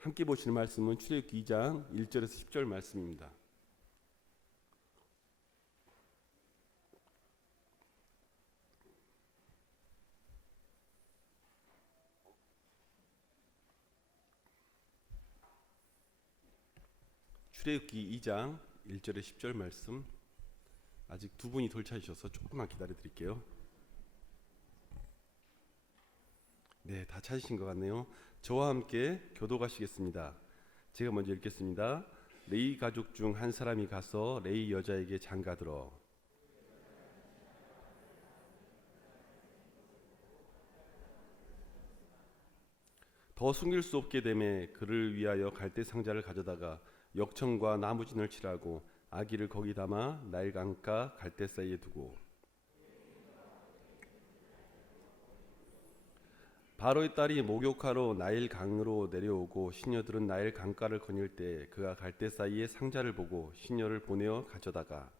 함께 보시는 말씀은 출애굽기 2장 1절에서 10절 말씀입니다. 출애굽기 2장 1절에 10절 말씀. 아직 두 분이 덜 찾으셔서 조금만 기다려 드릴게요. 네, 다 찾으신 것 같네요. 저와 함께 교독하시겠습니다. 제가 먼저 읽겠습니다. 레위 가족 중 한 사람이 가서 레위 여자에게 장가들어 더 숨길 수 없게 되매 그를 위하여 갈대 상자를 가져다가 역청과 나무진을 칠하고 아기를 거기 담아 나일 강가 갈대 사이에 두고 바로의 딸이 목욕하러 나일 강으로 내려오고 시녀들은 나일 강가를 거닐 때 그가 갈대 사이에 상자를 보고 시녀를 보내어 가져다가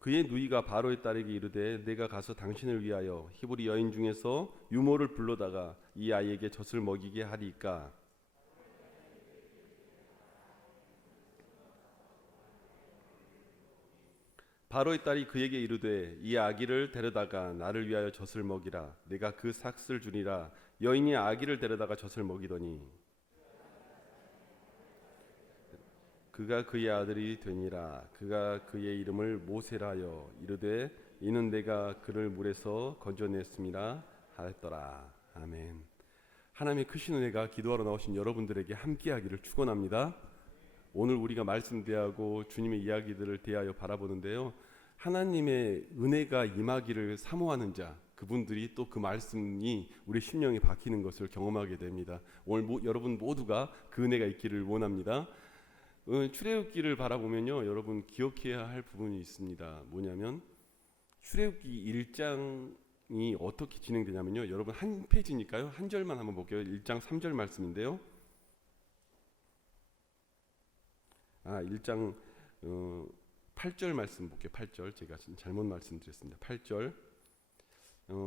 그의 누이가 바로의 딸에게 이르되 내가 가서 당신을 위하여 히브리 여인 중에서 유모를 불러다가 이 아이에게 젖을 먹이게 하리까. 바로의 딸이 그에게 이르되 이 아기를 데려다가 나를 위하여 젖을 먹이라. 내가 그 삭슬 주니라. 여인이 아기를 데려다가 젖을 먹이더니 그가 그의 아들이 되니라. 그가 그의 이름을 모세라 하여 이르되 이는 내가 그를 물에서 건져냈음이라 하였더라. 아멘. 하나님의 크신 은혜가 기도하러 나오신 여러분들에게 함께하기를 축원합니다. 오늘 우리가 말씀 대하고 주님의 이야기들을 대하여 바라보는데요, 하나님의 은혜가 임하기를 사모하는 자, 그분들이 또 그 말씀이 우리 심령에 박히는 것을 경험하게 됩니다. 오늘 여러분 모두가 그 은혜가 있기를 원합니다. 출애굽기를 바라보면요, 여러분 기억해야 할 부분이 있습니다. 뭐냐면 출애굽기 1장이 어떻게 진행되냐면요, 여러분 한 페이지니까요, 한 절만 한번 볼게요. 1장 3절 말씀인데요. 1장 8절 말씀 볼게요. 8절 제가 잘못 말씀드렸습니다. 8절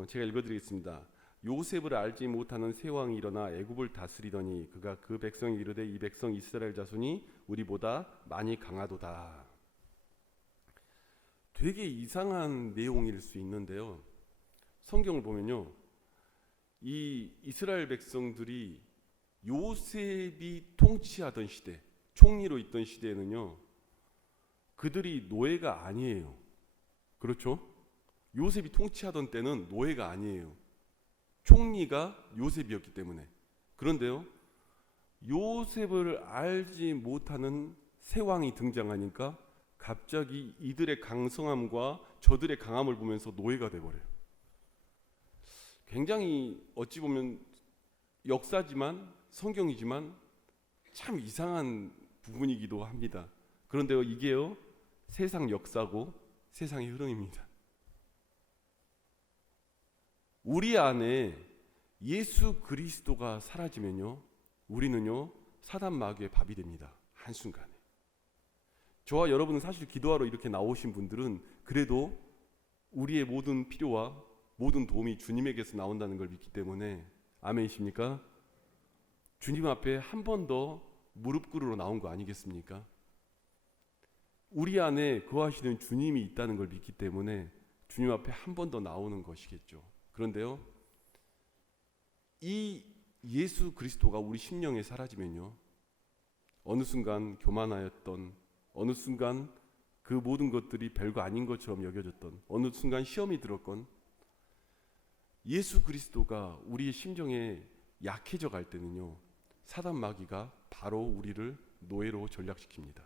제가 읽어드리겠습니다. 요셉을 알지 못하는 새 왕이 일어나 애굽을 다스리더니 그가 그 백성이 이르되 이 백성 이스라엘 자손이 우리보다 많이 강하도다. 되게 이상한 내용일 수 있는데요, 성경을 보면요, 이 이스라엘 백성들이 요셉이 통치하던 시대, 총리로 있던 시대에는요, 그들이 노예가 아니에요. 그렇죠? 요셉이 통치하던 때는 노예가 아니에요. 총리가 요셉이었기 때문에. 그런데요, 요셉을 알지 못하는 새 왕이 등장하니까 갑자기 이들의 강성함과 저들의 강함을 보면서 노예가 돼버려요. 굉장히 어찌 보면 역사지만 성경이지만 참 이상한 부분이기도 합니다. 그런데요, 이게요, 세상 역사고 세상의 흐름입니다. 우리 안에 예수 그리스도가 사라지면요, 우리는요 사단 마귀의 밥이 됩니다. 한순간에. 저와 여러분은 사실 기도하러 이렇게 나오신 분들은 그래도 우리의 모든 필요와 모든 도움이 주님에게서 나온다는 걸 믿기 때문에, 아멘이십니까? 주님 앞에 한 번 더 무릎 꿇으러 나온 거 아니겠습니까? 우리 안에 거하시는 주님이 있다는 걸 믿기 때문에 주님 앞에 한 번 더 나오는 것이겠죠. 그런데요, 이 예수 그리스도가 우리 심령에 사라지면요, 어느 순간 교만하였던, 어느 순간 그 모든 것들이 별거 아닌 것처럼 여겨졌던, 어느 순간 시험이 들었건, 예수 그리스도가 우리의 심정에 약해져 갈 때는요, 사단 마귀가 바로 우리를 노예로 전락시킵니다.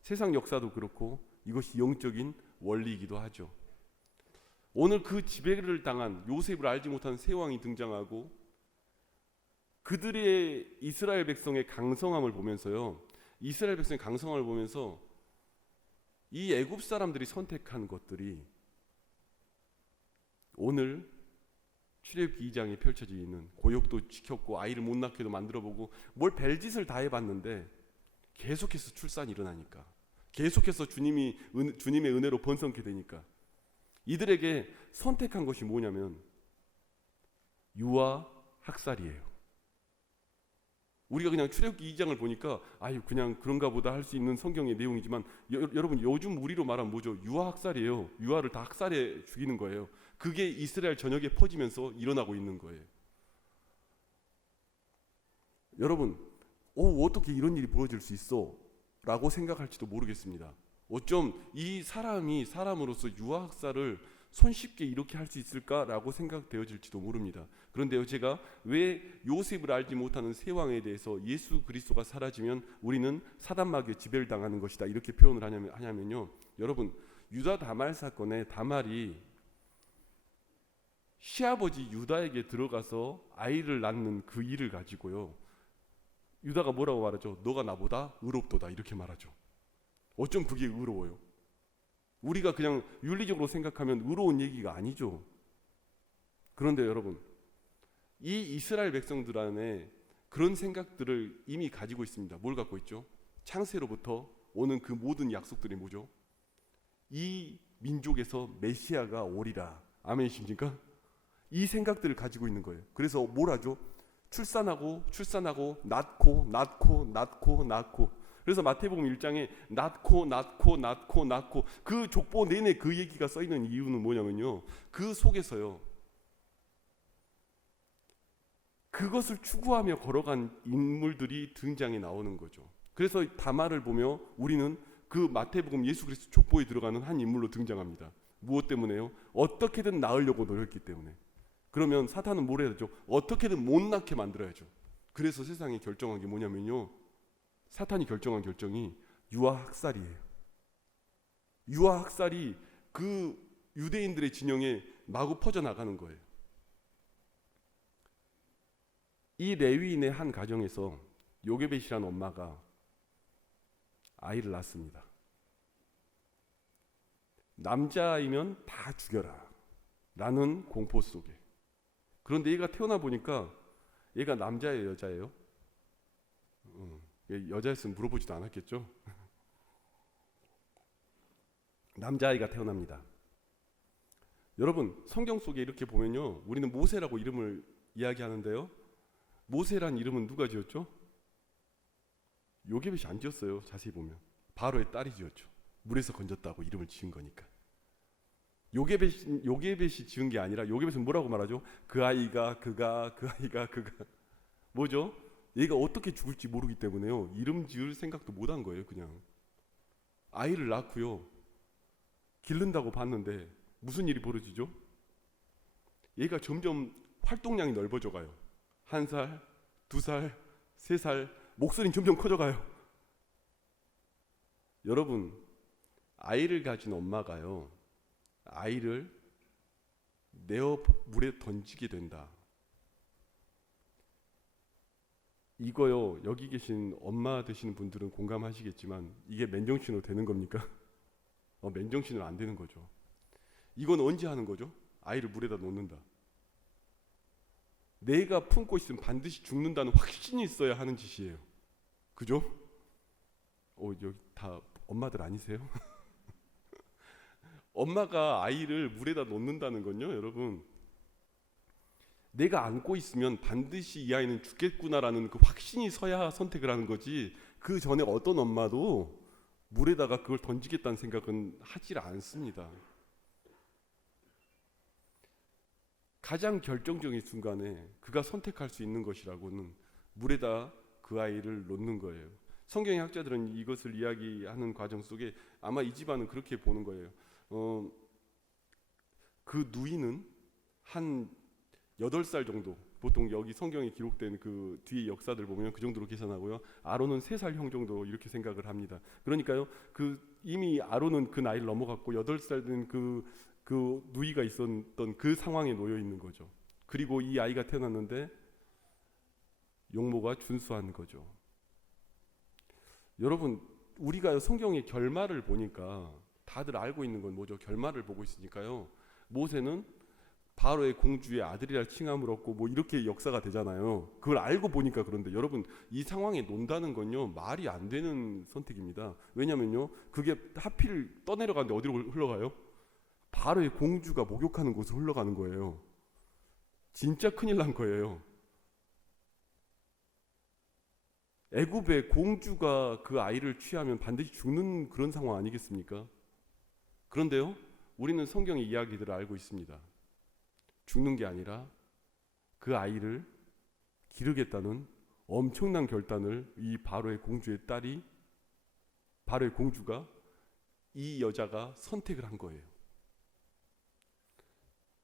세상 역사도 그렇고 이것이 영적인 원리이기도 하죠. 오늘 그 지배를 당한 요셉을 알지 못한 새 왕이 등장하고 그들의 이스라엘 백성의 강성함을 보면서요, 이스라엘 백성의 강성함을 보면서 이 애굽 사람들이 선택한 것들이 오늘 출애굽기 2장에 펼쳐져 있는, 고역도 지켰고 아이를 못 낳게도 만들어보고 뭘 별짓을 다 해봤는데 계속해서 출산이 일어나니까, 계속해서 주님의 은혜로 번성케 되니까 이들에게 선택한 것이 뭐냐면 유아 학살이에요. 우리가 그냥 출애굽기 2장을 보니까 아유 그냥 그런가 보다 할 수 있는 성경의 내용이지만 여러분 요즘 우리로 말하면 뭐죠? 유아 학살이에요. 유아를 다 학살해 죽이는 거예요. 그게 이스라엘 전역에 퍼지면서 일어나고 있는 거예요. 여러분 어떻게 이런 일이 벌어질 수 있어? 라고 생각할지도 모르겠습니다. 어쩜 이 사람이 사람으로서 유아 학살을 손쉽게 이렇게 할 수 있을까라고 생각되어질지도 모릅니다. 그런데요, 제가 왜 요셉을 알지 못하는 세 왕에 대해서 예수 그리스도가 사라지면 우리는 사단마귀에 지배당하는 것이다 이렇게 표현을 하냐면요, 여러분 유다 다말 사건에 다말이 시아버지 유다에게 들어가서 아이를 낳는 그 일을 가지고요, 유다가 뭐라고 말하죠? 너가 나보다 의롭도다 이렇게 말하죠. 어쩜 그게 의로워요? 우리가 그냥 윤리적으로 생각하면 의로운 얘기가 아니죠. 그런데 여러분, 이 이스라엘 백성들 안에 그런 생각들을 이미 가지고 있습니다. 뭘 갖고 있죠? 창세로부터 오는 그 모든 약속들이 뭐죠? 이 민족에서 메시아가 오리라. 아멘이십니까? 이 생각들을 가지고 있는 거예요. 그래서 뭘 하죠? 출산하고 낳고. 그래서 마태복음 1장에 낳고 그 족보 내내 그 얘기가 써 있는 이유는 뭐냐면요, 그 속에서요 그것을 추구하며 걸어간 인물들이 등장해 나오는 거죠. 그래서 다말을 보며 우리는 그 마태복음 예수 그리스도 족보에 들어가는 한 인물로 등장합니다. 무엇 때문에요? 어떻게든 낳으려고 노력했기 때문에. 그러면 사탄은 뭘 해야 되죠? 어떻게든 못 낳게 만들어야죠. 그래서 세상이 결정한 게 뭐냐면요, 사탄이 결정한 결정이 유아학살이에요. 유아학살이 그 유대인들의 진영에 마구 퍼져나가는 거예요. 이 레위인의 한 가정에서 요게벳이라는 엄마가 아이를 낳습니다. 남자이면 다 죽여라 라는 공포 속에. 그런데 얘가 태어나 보니까 얘가 남자예요, 여자예요? 여자였으면 물어보지도 않았겠죠. 남자아이가 태어납니다. 여러분 성경 속에 이렇게 보면요, 우리는 모세라고 이름을 이야기하는데요, 모세란 이름은 누가 지었죠? 요게벳이 안 지었어요. 자세히 보면 바로의 딸이 지었죠. 물에서 건졌다고 이름을 지은 거니까. 요게벳이 지은 게 아니라, 요게벳은 뭐라고 말하죠? 그 아이가 뭐죠? 얘가 어떻게 죽을지 모르기 때문에요, 이름 지을 생각도 못한 거예요. 그냥 아이를 낳고요, 기른다고 봤는데 무슨 일이 벌어지죠? 얘가 점점 활동량이 넓어져 가요. 1살, 2살, 3살, 목소리는 점점 커져가요. 여러분, 아이를 가진 엄마가요, 아이를 내어 물에 던지게 된다. 이거요, 여기 계신 엄마 되시는 분들은 공감하시겠지만 이게 맨정신으로 되는 겁니까? 맨정신으로 안 되는 거죠. 이건 언제 하는 거죠? 아이를 물에다 놓는다. 내가 품고 있으면 반드시 죽는다는 확신이 있어야 하는 짓이에요. 그죠? 여기 다 엄마들 아니세요? 엄마가 아이를 물에다 놓는다는 건요, 여러분, 내가 안고 있으면 반드시 이 아이는 죽겠구나라는 그 확신이 서야 선택을 하는 거지, 그 전에 어떤 엄마도 물에다가 그걸 던지겠다는 생각은 하질 않습니다. 가장 결정적인 순간에 그가 선택할 수 있는 것이라고는 물에다 그 아이를 놓는 거예요. 성경의 학자들은 이것을 이야기하는 과정 속에 아마 이 집안은 그렇게 보는 거예요. 그 누이는 한 8살 정도, 보통 여기 성경에 기록된 그 뒤에 역사들 보면 그 정도로 계산하고요, 아론은 3살 형 정도 이렇게 생각을 합니다. 그러니까요, 이미 아론은 그 나이를 넘어갔고 8살 된 그 누이가 있었던 그 상황에 놓여 있는 거죠. 그리고 이 아이가 태어났는데 용모가 준수한 거죠. 여러분, 우리가 성경의 결말을 보니까 다들 알고 있는 건 뭐죠? 결말을 보고 있으니까요, 모세는 바로의 공주의 아들이라 칭함을 얻고 뭐 이렇게 역사가 되잖아요. 그걸 알고 보니까. 그런데 여러분, 이 상황에 논다는 건요, 말이 안 되는 선택입니다. 왜냐면요, 그게 하필 떠내려가는데 어디로 흘러가요? 바로의 공주가 목욕하는 곳으로 흘러가는 거예요. 진짜 큰일 난 거예요. 애굽의 공주가 그 아이를 취하면 반드시 죽는 그런 상황 아니겠습니까? 그런데요, 우리는 성경의 이야기들을 알고 있습니다. 죽는 게 아니라 그 아이를 기르겠다는 엄청난 결단을 이 바로의 공주의 딸이, 바로의 공주가, 이 여자가 선택을 한 거예요.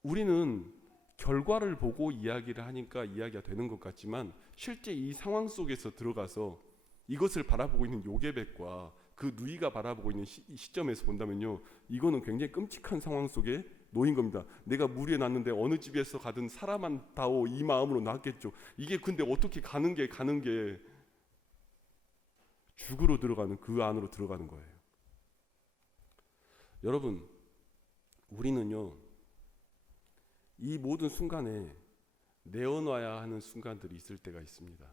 우리는 결과를 보고 이야기를 하니까 이야기가 되는 것 같지만 실제 이 상황 속에서 들어가서 이것을 바라보고 있는 요게벳과 그 누이가 바라보고 있는 시점에서 본다면요, 이거는 굉장히 끔찍한 상황 속에 놓인 겁니다. 내가 무리에 났는데 어느 집에서 가든 사람만 다오 이 마음으로 낳았겠죠. 이게 근데 어떻게 가는 게 죽으로 들어가는, 그 안으로 들어가는 거예요. 여러분, 우리는요, 이 모든 순간에 내어놔야 하는 순간들이 있을 때가 있습니다.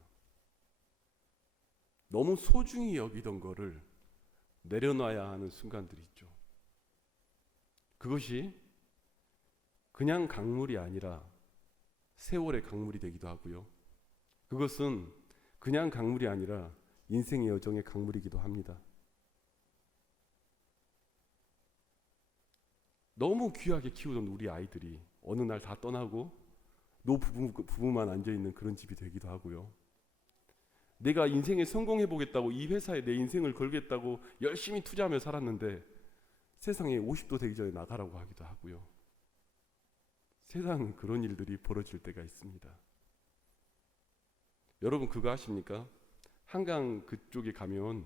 너무 소중히 여기던 거를 내려놔야 하는 순간들이 있죠. 그것이 그냥 강물이 아니라 세월의 강물이 되기도 하고요. 그것은 그냥 강물이 아니라 인생의 여정의 강물이기도 합니다. 너무 귀하게 키우던 우리 아이들이 어느 날 다 떠나고 노부부만 앉아있는 그런 집이 되기도 하고요. 내가 인생에 성공해 보겠다고 이 회사에 내 인생을 걸겠다고 열심히 투자하며 살았는데 세상에 50도 되기 전에 나가라고 하기도 하고요. 세상은 그런 일들이 벌어질 때가 있습니다. 여러분 그거 아십니까? 한강 그쪽에 가면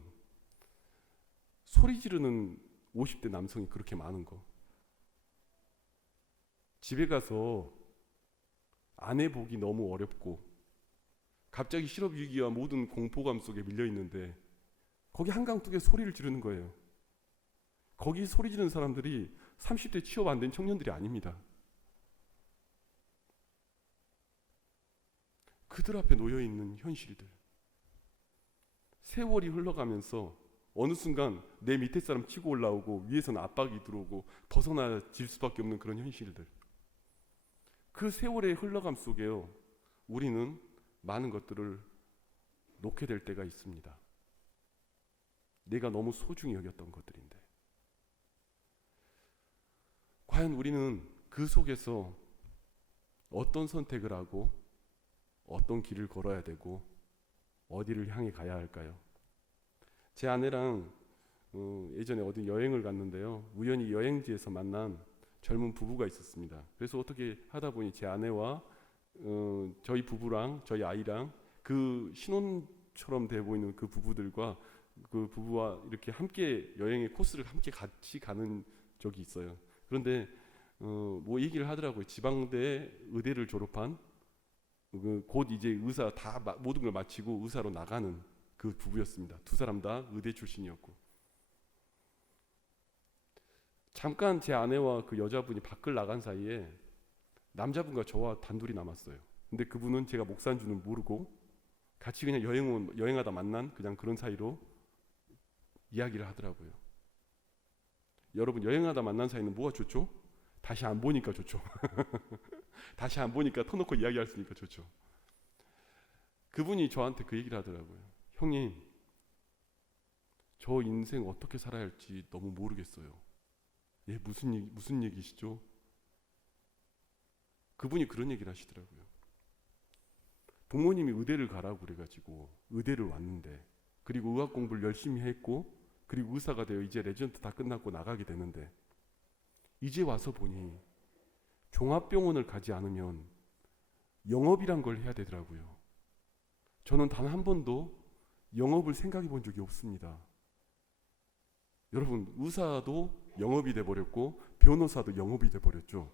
소리 지르는 50대 남성이 그렇게 많은 거. 집에 가서 아내 보기 너무 어렵고 갑자기 실업 위기와 모든 공포감 속에 밀려 있는데 거기 한강 뚝에 소리를 지르는 거예요. 거기 소리 지르는 사람들이 30대 취업 안 된 청년들이 아닙니다. 그들 앞에 놓여 있는 현실들. 세월이 흘러가면서 어느 순간 내 밑에 사람 치고 올라오고 위에서는 압박이 들어오고 벗어나질 수밖에 없는 그런 현실들. 그 세월의 흘러감 속에요, 우리는 많은 것들을 놓게 될 때가 있습니다. 내가 너무 소중히 여겼던 것들인데 과연 우리는 그 속에서 어떤 선택을 하고 어떤 길을 걸어야 되고 어디를 향해 가야 할까요? 제 아내랑 예전에 어디 여행을 갔는데요, 우연히 여행지에서 만난 젊은 부부가 있었습니다. 그래서 어떻게 하다 보니 제 아내와 저희 부부랑 저희 아이랑 그 신혼처럼 돼 보이는 그 부부들과 그 부부와 이렇게 함께 여행의 코스를 함께 같이 가는 적이 있어요. 그런데 뭐 얘기를 하더라고요. 지방대 의대를 졸업한 곧 이제 의사 다 모든 걸 마치고 의사로 나가는 그 부부였습니다. 두 사람 다 의대 출신이었고. 잠깐 제 아내와 그 여자분이 밖을 나간 사이에 남자분과 저와 단둘이 남았어요. 근데 그분은 제가 목사인 줄은 모르고 같이 그냥 여행하다 만난 그냥 그런 사이로 이야기를 하더라고요. 여러분, 여행하다 만난 사이는 뭐가 좋죠? 다시 안 보니까 좋죠. 다시 안 보니까 터놓고 이야기할 수 있으니까 좋죠. 그분이 저한테 그 얘기를 하더라고요. 형님, 저 인생 어떻게 살아야 할지 너무 모르겠어요. 예, 무슨 얘기시죠? 그분이 그런 얘기를 하시더라고요. 부모님이 의대를 가라고 그래가지고 의대를 왔는데, 그리고 의학 공부를 열심히 했고, 그리고 의사가 되어 이제 레지던트 다 끝났고 나가게 되는데, 이제 와서 보니 종합병원을 가지 않으면 영업이란 걸 해야 되더라고요. 저는 단 한 번도 영업을 생각해 본 적이 없습니다. 여러분, 의사도 영업이 돼버렸고 변호사도 영업이 돼버렸죠.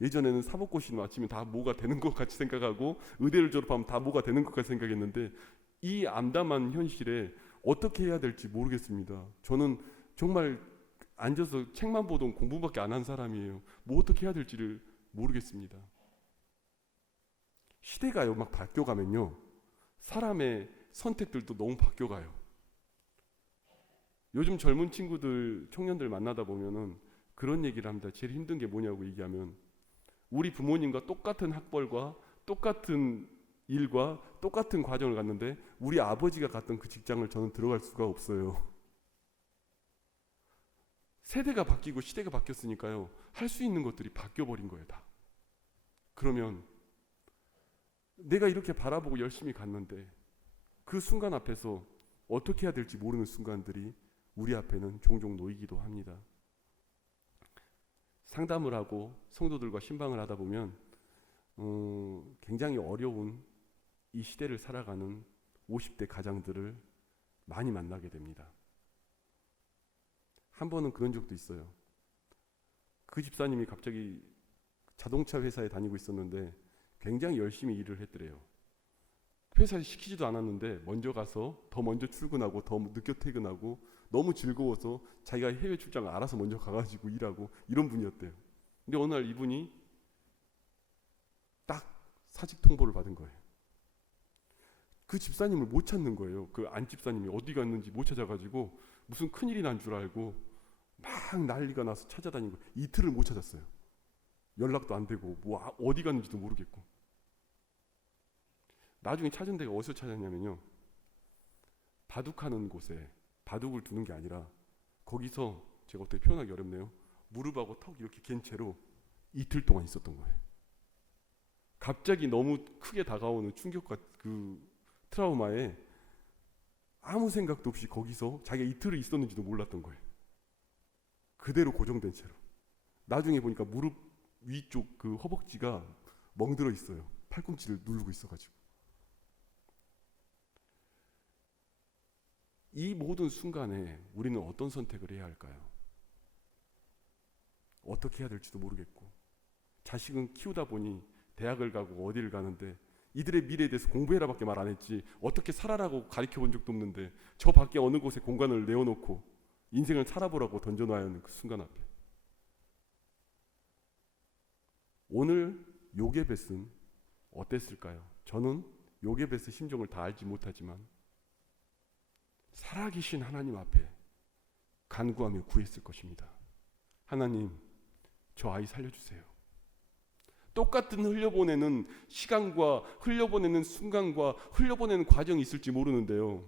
예전에는 사법고시 마치면 다 뭐가 되는 것 같이 생각하고 의대를 졸업하면 다 뭐가 되는 것 같이 생각했는데 이 암담한 현실에 어떻게 해야 될지 모르겠습니다. 저는 정말 앉아서 책만 보던 공부밖에 안 한 사람이에요. 뭐 어떻게 해야 될지를 모르겠습니다. 시대가요 막 바뀌어가면요, 사람의 선택들도 너무 바뀌어가요. 요즘 젊은 친구들, 청년들 만나다 보면은 그런 얘기를 합니다. 제일 힘든 게 뭐냐고 얘기하면 우리 부모님과 똑같은 학벌과 똑같은 일과 똑같은 과정을 갔는데 우리 아버지가 갔던 그 직장을 저는 들어갈 수가 없어요. 세대가 바뀌고 시대가 바뀌었으니까요. 할 수 있는 것들이 바뀌어버린 거예요, 다. 그러면 내가 이렇게 바라보고 열심히 갔는데 그 순간 앞에서 어떻게 해야 될지 모르는 순간들이 우리 앞에는 종종 놓이기도 합니다. 상담을 하고 성도들과 신방을 하다 보면 굉장히 어려운 이 시대를 살아가는 50대 가장들을 많이 만나게 됩니다. 한 번은 그런 적도 있어요. 그 집사님이 갑자기 자동차 회사에 다니고 있었는데 굉장히 열심히 일을 했더래요. 회사에 시키지도 않았는데 먼저 가서 더 먼저 출근하고 더 늦게 퇴근하고 너무 즐거워서 자기가 해외 출장을 알아서 먼저 가가지고 일하고 이런 분이었대요. 근데 어느 날 이분이 딱 사직 통보를 받은 거예요. 그 집사님을 못 찾는 거예요. 그 안 집사님이 어디 갔는지 못 찾아가지고 무슨 큰일이 난 줄 알고 막 난리가 나서 찾아다니고 이틀을 못 찾았어요. 연락도 안 되고 뭐 어디 갔는지도 모르겠고. 나중에 찾은 데가 어디서 찾았냐면요, 바둑하는 곳에 바둑을 두는 게 아니라 거기서, 제가 어떻게 표현하기 어렵네요, 무릎하고 턱 이렇게 갠 채로 이틀 동안 있었던 거예요. 갑자기 너무 크게 다가오는 충격과 그 트라우마에 아무 생각도 없이 거기서 자기가 이틀을 있었는지도 몰랐던 거예요. 그대로 고정된 채로. 나중에 보니까 무릎 위쪽 그 허벅지가 멍들어 있어요. 팔꿈치를 누르고 있어가지고. 이 모든 순간에 우리는 어떤 선택을 해야 할까요? 어떻게 해야 될지도 모르겠고, 자식은 키우다 보니 대학을 가고 어디를 가는데 이들의 미래에 대해서 공부해라밖에 말 안 했지 어떻게 살아라고 가르쳐 본 적도 없는데 저 밖에 어느 곳에 공간을 내어놓고 인생을 살아보라고 던져놔야 하는 그 순간 앞에 오늘 요게벳은 어땠을까요? 저는 요게벳의 심정을 다 알지 못하지만 살아계신 하나님 앞에 간구하며 구했을 것입니다. 하나님, 저 아이 살려주세요. 똑같은 흘려보내는 시간과 흘려보내는 순간과 흘려보내는 과정이 있을지 모르는데요,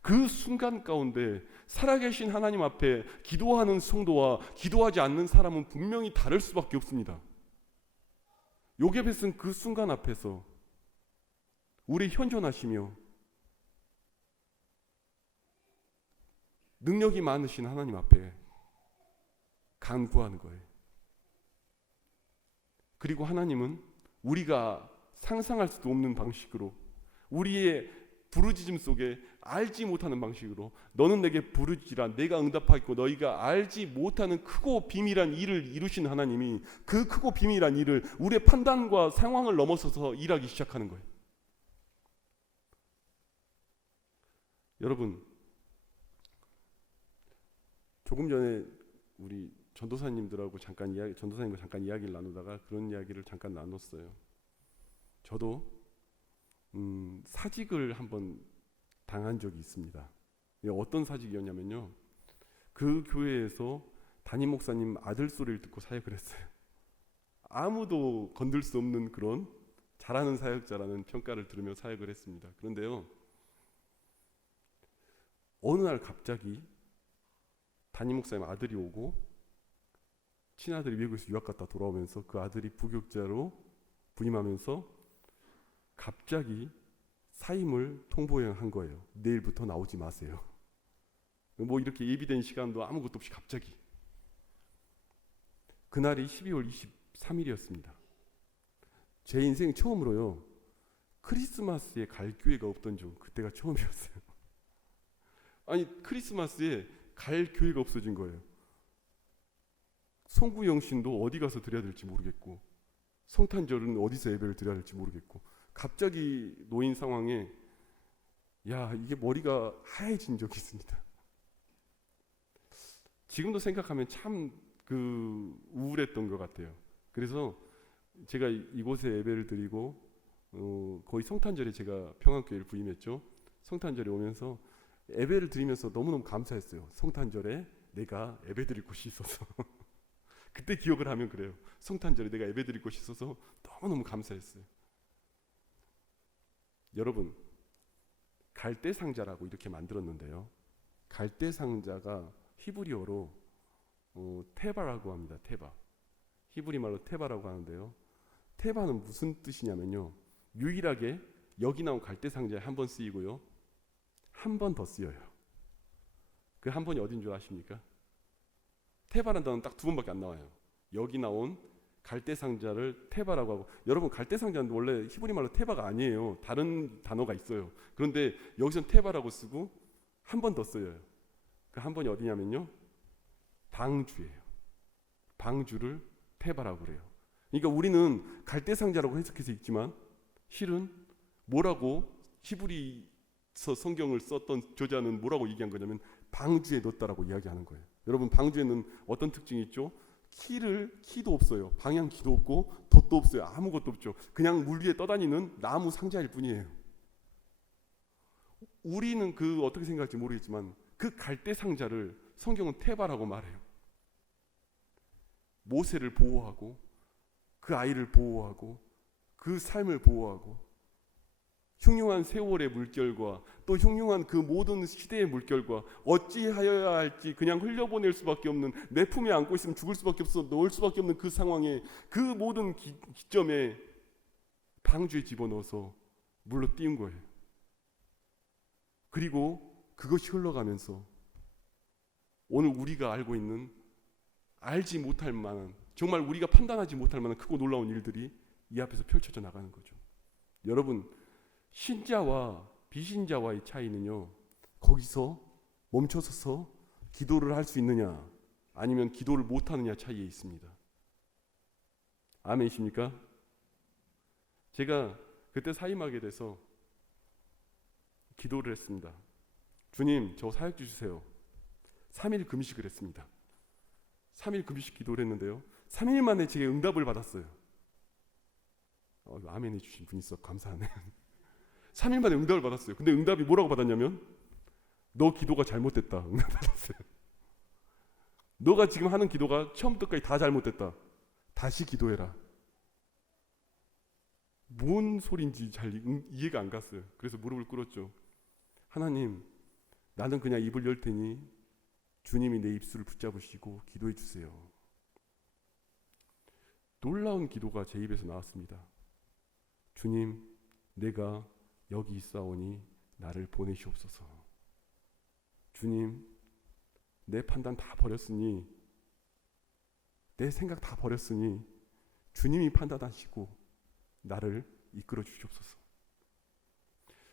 그 순간 가운데 살아계신 하나님 앞에 기도하는 성도와 기도하지 않는 사람은 분명히 다를 수밖에 없습니다. 요게벳은 그 순간 앞에서 우리 현존하시며 능력이 많으신 하나님 앞에 간구하는 거예요. 그리고 하나님은 우리가 상상할 수도 없는 방식으로, 우리의 부르짖음 속에 알지 못하는 방식으로, 너는 내게 부르짖으라 내가 응답하겠고 너희가 알지 못하는 크고 비밀한 일을 이루신 하나님이 그 크고 비밀한 일을 우리의 판단과 상황을 넘어서서 일하기 시작하는 거예요. 여러분, 조금 전에 우리 전도사님과 잠깐 이야기를 나누다가 그런 이야기를 잠깐 나눴어요. 저도 사직을 한번 당한 적이 있습니다. 어떤 사직이었냐면요, 그 교회에서 담임 목사님 아들 소리를 듣고 사역을 했어요. 아무도 건들 수 없는 그런 잘하는 사역자라는 평가를 들으며 사역을 했습니다. 그런데요, 어느 날 갑자기 담임 목사님 아들이 오고, 친아들이 미국에서 유학 갔다 돌아오면서 그 아들이 부교육자로 부임하면서 갑자기 사임을 통보한 거예요. 내일부터 나오지 마세요. 뭐 이렇게 예비된 시간도 아무것도 없이 갑자기. 그날이 12월 23일이었습니다. 제 인생 처음으로요, 크리스마스에 갈 기회가 없던 중 그때가 처음이었어요. 아니, 크리스마스에 갈 기회가 없어진 거예요. 송구영신도 어디 가서 드려야 될지 모르겠고, 성탄절은 어디서 예배를 드려야 될지 모르겠고, 갑자기 놓인 상황에 이게 머리가 하얘진 적이 있습니다. 지금도 생각하면 참 우울했던 것 같아요. 그래서 제가 이곳에 예배를 드리고 거의 성탄절에 제가 평안교회를 부임했죠. 성탄절에 오면서 예배를 드리면서 너무너무 감사했어요. 성탄절에 내가 예배 드릴 곳이 있어서. 그때 기억을 하면 그래요. 성탄절에 내가 예배드릴 곳이 있어서 너무너무 감사했어요. 여러분, 갈대 상자라고 이렇게 만들었는데요. 갈대 상자가 히브리어로 테바라고 합니다. 테바. 히브리 말로 테바라고 하는데요. 테바는 무슨 뜻이냐면요. 유일하게 여기 나온 갈대 상자에 한 번 쓰이고요. 한 번 더 쓰여요. 그 한 번이 어딘 줄 아십니까? 테바라는 단어는 딱 두 번밖에 안 나와요. 여기 나온 갈대 상자를 테바라고 하고, 여러분 갈대 상자는 원래 히브리 말로 테바가 아니에요. 다른 단어가 있어요. 그런데 여기서는 테바라고 쓰고 한 번 더 써요. 그 한 번이 어디냐면요. 방주예요. 방주를 테바라고 그래요. 그러니까 우리는 갈대 상자라고 해석해서 읽지만 실은 뭐라고 히브리서 성경을 썼던 저자는 뭐라고 얘기한 거냐면 방주에 넣었다라고 이야기하는 거예요. 여러분 방주에는 어떤 특징이 있죠? 키도 없어요. 방향키도 없고 돛도 없어요. 아무것도 없죠. 그냥 물 위에 떠다니는 나무 상자일 뿐이에요. 우리는 그 어떻게 생각할지 모르겠지만 그 갈대 상자를 성경은 테바라고 말해요. 모세를 보호하고 그 아이를 보호하고 그 삶을 보호하고 흉흉한 세월의 물결과 또 흉흉한 그 모든 시대의 물결과 어찌하여야 할지 그냥 흘려보낼 수밖에 없는, 내 품에 안고 있으면 죽을 수밖에 없어 놓을 수밖에 없는 그 상황에 그 모든 기점에 방주에 집어넣어서 물로 띄운 거예요. 그리고 그것이 흘러가면서 오늘 우리가 알고 있는, 알지 못할 만한, 정말 우리가 판단하지 못할 만한 크고 놀라운 일들이 이 앞에서 펼쳐져 나가는 거죠. 여러분, 신자와 비신자와의 차이는요, 거기서 멈춰서서 기도를 할 수 있느냐 아니면 기도를 못하느냐 차이에 있습니다. 아멘이십니까? 제가 그때 사임하게 돼서 기도를 했습니다. 주님, 저 사역 주세요. 3일 금식을 했습니다. 3일 금식 기도를 했는데요, 3일 만에 제게 응답을 받았어요. 아멘 해주신 분이 있어 감사하네요. 3일 만에 응답을 받았어요. 근데 응답이 뭐라고 받았냐면, 너 기도가 잘못됐다. 응답 받았어요. 너가 지금 하는 기도가 처음부터까지 다 잘못됐다. 다시 기도해라. 뭔 소린지 잘 이해가 안 갔어요. 그래서 무릎을 꿇었죠. 하나님, 나는 그냥 입을 열 테니 주님이 내 입술을 붙잡으시고 기도해 주세요. 놀라운 기도가 제 입에서 나왔습니다. 주님, 내가 여기 있사오니 나를 보내시옵소서. 주님, 내 판단 다 버렸으니, 내 생각 다 버렸으니 주님이 판단하시고 나를 이끌어 주시옵소서.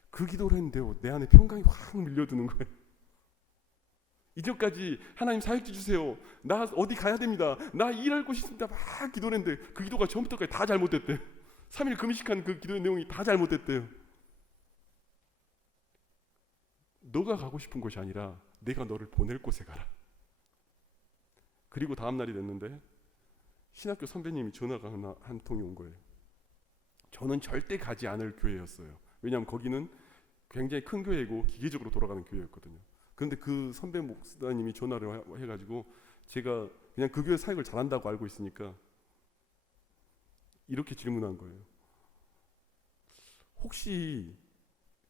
그 기도를 했는데요, 내 안에 평강이 확 밀려드는 거예요. 이전까지 하나님 사역지 주세요, 나 어디 가야 됩니다, 나 일할 곳이 있습니다, 막 기도를 했는데 그 기도가 처음부터까지 다 잘못됐대요. 3일 금식한 그 기도의 내용이 다 잘못됐대요. 너가 가고 싶은 곳이 아니라 내가 너를 보낼 곳에 가라. 그리고 다음 날이 됐는데 신학교 선배님이 전화가 한 통이 온 거예요. 저는 절대 가지 않을 교회였어요. 왜냐하면 거기는 굉장히 큰 교회고 기계적으로 돌아가는 교회였거든요. 그런데 그 선배 목사님이 전화를 해가지고, 제가 그냥 그 교회 사역을 잘한다고 알고 있으니까 이렇게 질문한 거예요. 혹시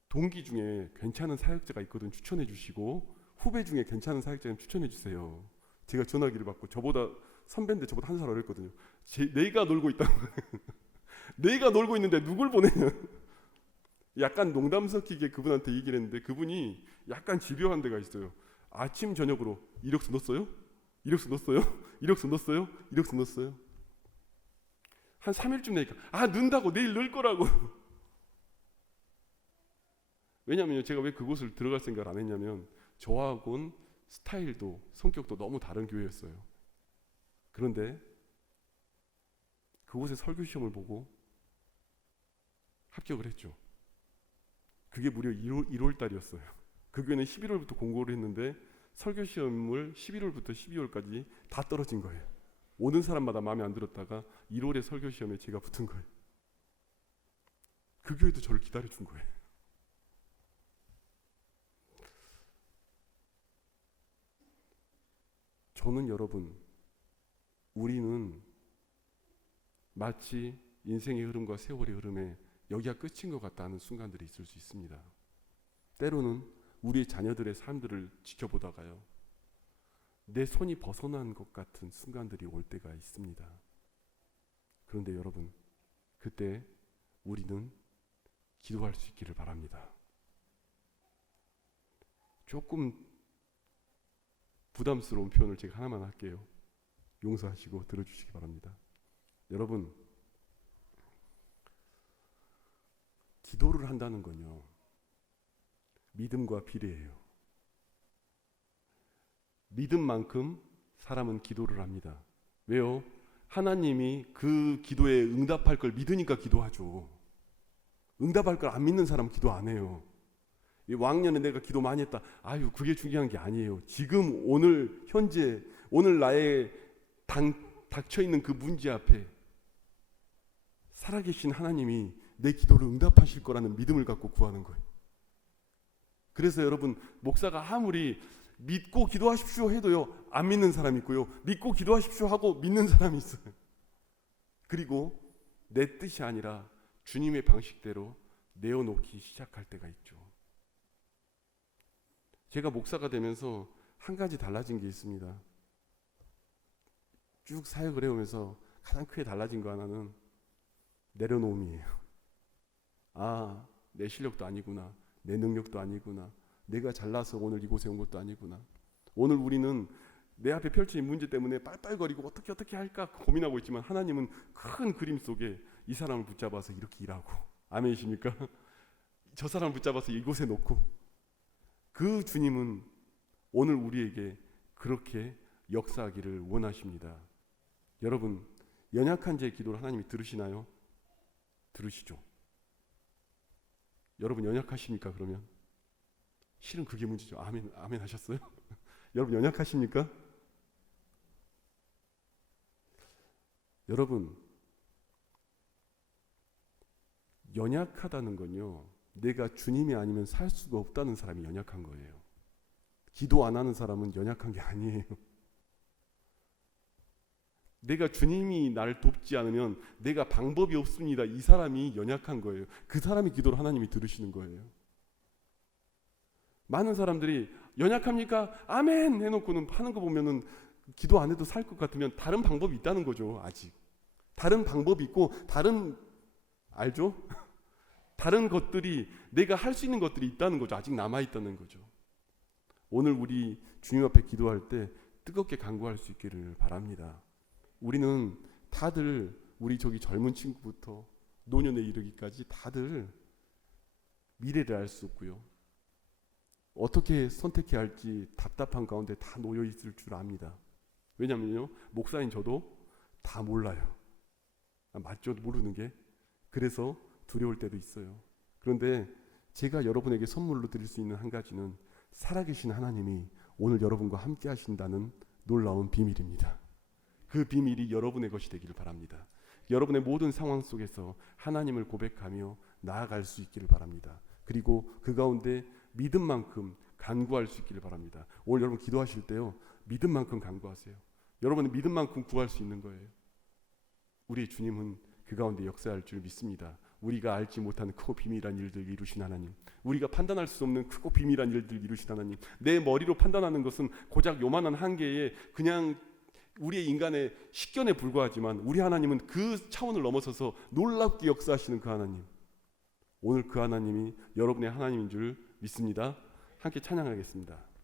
동기 중에 괜찮은 사역자가 있거든 추천해 주시고, 후배 중에 괜찮은 사역자는 추천해 주세요. 제가 전화기를 받고, 저보다 선배인데 저보다 한 살 어렸거든요. 내가 놀고 있다고 내가 놀고 있는데 누굴 보내냐. 약간 농담 섞이게 그분한테 얘기를 했는데 그분이 약간 집요한 데가 있어요. 아침 저녁으로 이력서 넣었어요? 이력서 넣었어요? 이력서 넣었어요? 이력서 넣었어요? 한 3일쯤 되니까 넣는다고, 내일 넣을 거라고. 왜냐면요, 제가 왜 그곳을 들어갈 생각을 안 했냐면 저하고는 스타일도 성격도 너무 다른 교회였어요. 그런데 그곳의 설교 시험을 보고 합격을 했죠. 그게 무려 1월 달이었어요. 그 교회는 11월부터 공고를 했는데 설교 시험을 11월부터 12월까지 다 떨어진 거예요. 오는 사람마다 마음에 안 들었다가 1월에 설교 시험에 제가 붙은 거예요. 그 교회도 저를 기다려준 거예요. 저는 여러분, 우리는 마치 인생의 흐름과 세월의 흐름에 여기가 끝인 것 같다는 순간들이 있을 수 있습니다. 때로는 우리의 자녀들의 삶들을 지켜보다가요, 내 손이 벗어난 것 같은 순간들이 올 때가 있습니다. 그런데 여러분, 그때 우리는 기도할 수 있기를 바랍니다. 조금 부담스러운 표현을 제가 하나만 할게요. 용서하시고 들어주시기 바랍니다. 여러분, 기도를 한다는 건요, 믿음과 비례해요. 믿음만큼 사람은 기도를 합니다. 왜요? 하나님이 그 기도에 응답할 걸 믿으니까 기도하죠. 응답할 걸 안 믿는 사람은 기도 안 해요. 왕년에 내가 기도 많이 했다. 아유, 그게 중요한 게 아니에요. 지금 오늘 현재 오늘 나의 닥쳐 있는 그 문제 앞에 살아계신 하나님이 내 기도를 응답하실 거라는 믿음을 갖고 구하는 거예요. 그래서 여러분, 목사가 아무리 믿고 기도하십시오 해도요, 안 믿는 사람이 있고요, 믿고 기도하십시오 하고 믿는 사람이 있어요. 그리고 내 뜻이 아니라 주님의 방식대로 내어놓기 시작할 때가 있죠. 제가 목사가 되면서 한 가지 달라진 게 있습니다. 쭉 사역을 해오면서 가장 크게 달라진 거 하나는 내려놓음이에요. 아, 내 실력도 아니구나, 내 능력도 아니구나, 내가 잘나서 오늘 이곳에 온 것도 아니구나. 오늘 우리는 내 앞에 펼쳐진 문제 때문에 빨빨거리고 어떻게 할까 고민하고 있지만, 하나님은 큰 그림 속에 이 사람을 붙잡아서 이렇게 일하고, 아멘이십니까? 저 사람을 붙잡아서 이곳에 놓고, 그 주님은 오늘 우리에게 그렇게 역사하기를 원하십니다. 여러분, 연약한 제 기도를 하나님이 들으시나요? 들으시죠. 여러분 연약하십니까? 그러면 실은 그게 문제죠. 아멘, 아멘 하셨어요? 여러분 연약하십니까? 여러분, 연약하다는 건요, 내가 주님이 아니면 살 수가 없다는 사람이 연약한 거예요. 기도 안 하는 사람은 연약한 게 아니에요. 내가 주님이 나를 돕지 않으면 내가 방법이 없습니다, 이 사람이 연약한 거예요. 그 사람이 기도를 하나님이 들으시는 거예요. 많은 사람들이 연약합니까? 아멘 해놓고는 하는 거 보면은 기도 안 해도 살 것 같으면 다른 방법이 있다는 거죠. 아직 다른 방법이 있고, 다른, 알죠? 다른 것들이, 내가 할 수 있는 것들이 있다는 거죠. 아직 남아있다는 거죠. 오늘 우리 주님 앞에 기도할 때 뜨겁게 간구할 수 있기를 바랍니다. 우리는 다들, 우리 저기 젊은 친구부터 노년에 이르기까지 다들 미래를 알 수 없고요, 어떻게 선택해야 할지 답답한 가운데 다 놓여 있을 줄 압니다. 왜냐면요, 목사인 저도 다 몰라요. 맞죠? 모르는 게. 그래서 두려울 때도 있어요. 그런데 제가 여러분에게 선물로 드릴 수 있는 한 가지는, 살아계신 하나님이 오늘 여러분과 함께 하신다는 놀라운 비밀입니다. 그 비밀이 여러분의 것이 되기를 바랍니다. 여러분의 모든 상황 속에서 하나님을 고백하며 나아갈 수 있기를 바랍니다. 그리고 그 가운데 믿음만큼 간구할 수 있기를 바랍니다. 오늘 여러분 기도하실 때요, 믿음만큼 간구하세요. 여러분은 믿음만큼 구할 수 있는 거예요. 우리 주님은 그 가운데 역사할 줄 믿습니다. 우리가 알지 못하는 크고 비밀한 일들 이루신 하나님, 우리가 판단할 수 없는 크고 비밀한 일들 이루신 하나님, 내 머리로 판단하는 것은 고작 요만한 한계에 그냥 우리의 인간의 식견에 불과하지만, 우리 하나님은 그 차원을 넘어서서 놀랍게 역사하시는 그 하나님, 오늘 그 하나님이 여러분의 하나님인 줄 믿습니다. 함께 찬양하겠습니다.